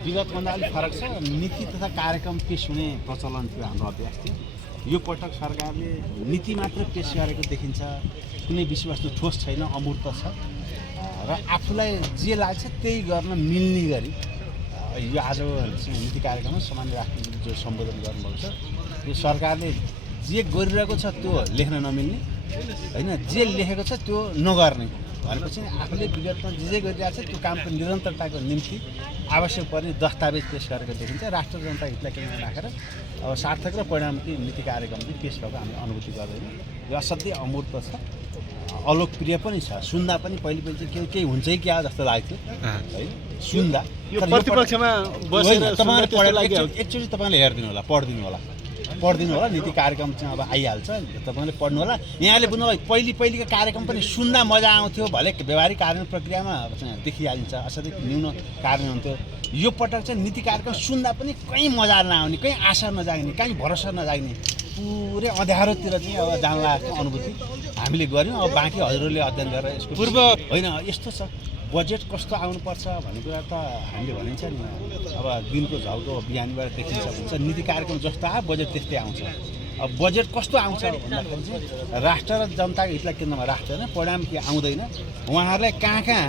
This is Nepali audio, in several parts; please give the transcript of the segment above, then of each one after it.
विगतभन्दा अलिक फरक छ। नीति तथा कार्यक्रम पेश हुने प्रचलन थियो, हाम्रो अभ्यास थियो। यो पटक सरकारले नीति मात्र पेश गरेको देखिन्छ। कुनै विषयवस्तु ठोस छैन, अमूर्त छ र आफूलाई जे लाग्छ त्यही गर्न मिल्ने गरी यो आज नीति कार्यक्रममा सामान्य राष्ट्रपतिले जो सम्बोधन गर्नुभएको छ, यो सरकारले जे गरिरहेको छ त्यो लेख्न नमिल्ने होइन, जे लेखेको छ त्यो नगर्ने भनेपछि आफूले विगतमा जे गरिरहेको छ त्यो कामको निरन्तरताको निम्ति आवश्यक पर्ने दस्तावेज पेश गरेको देखिन्छ। राष्ट्र जनता हितलाई केन्द्रमा राखेर अब सार्थक र परिणामकी नीति कार्यक्रम चाहिँ पेश भएको हामीले अनुभूति गर्दैनौँ। यो असाध्यै अमूर्त छ, अलोकप्रिय पनि छ। सुन्दा पनि पहिले चाहिँ केही हुन्छ कि क्या जस्तो लाग्थ्यो है सुन्दा। प्रतिपक्षमा बसेर एकचोटि तपाईँले हेरिदिनु होला, पढिदिनु होला। नीति कार्यक्रम चाहिँ अब आइहाल्छ, तपाईँले पढ्नु होला। यहाँले बुझ्नु पहिलेका कार्यक्रम पनि सुन्दा मजा आउँथ्यो, भले व्यवहारिक कार्यान्वयन प्रक्रियामा देखिहालिन्छ असाध्यै न्यून कार्यान्वयन हुन्थ्यो। यो पटक चाहिँ नीति कार्यक्रम सुन्दा पनि कहीँ मजा नआउने, कहीँ आशा नजाग्ने, कहीँ भरोसा नजाग्ने, पुरै अँध्यारोतिर चाहिँ अब जान लागेको अनुभूति हामीले गऱ्यौँ। अब बाँकी हजुरहरूले अध्ययन गरेर यसको पूर्व होइन यस्तो छ, बजेट कस्तो आउनुपर्छ भन्ने कुरा त हामीले भनिन्छ नि। अब दिनको झल्को बिहानीबाट देखिन्छ भन्छ, नीति कार्यक्रम जस्तो आयो बजेट त्यस्तै आउँछ। अब बजेट कस्तो आउँछ भन्दाखेरि चाहिँ राष्ट्र र जनताको हितलाई केन्द्रमा राख्दैन, परिणाम के आउँदैन। उहाँहरूलाई कहाँ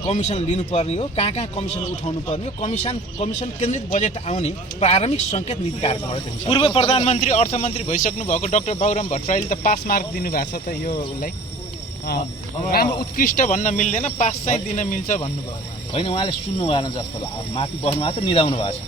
कमिसन लिनुपर्ने हो, कहाँ कमिसन उठाउनु पर्ने हो, कमिसन केन्द्रित बजेट आउने प्रारम्भिक सङ्केत नीति कार्यक्रमबाट देखिन्छ। पूर्व प्रधानमन्त्री अर्थमन्त्री भइसक्नु भएको डाक्टर बाबुराम भट्टराईले त पास मार्क दिनुभएको छ त यो उसलाई राम्रो उत्कृष्ट भन्न मिल्दैन, पास चाहिँ दिन मिल्छ भन्नुभयो। होइन, उहाँले सुन्नु भएन जस्तो लाग्यो, माथि बस्नु भएको त निदाउनु भएको छ।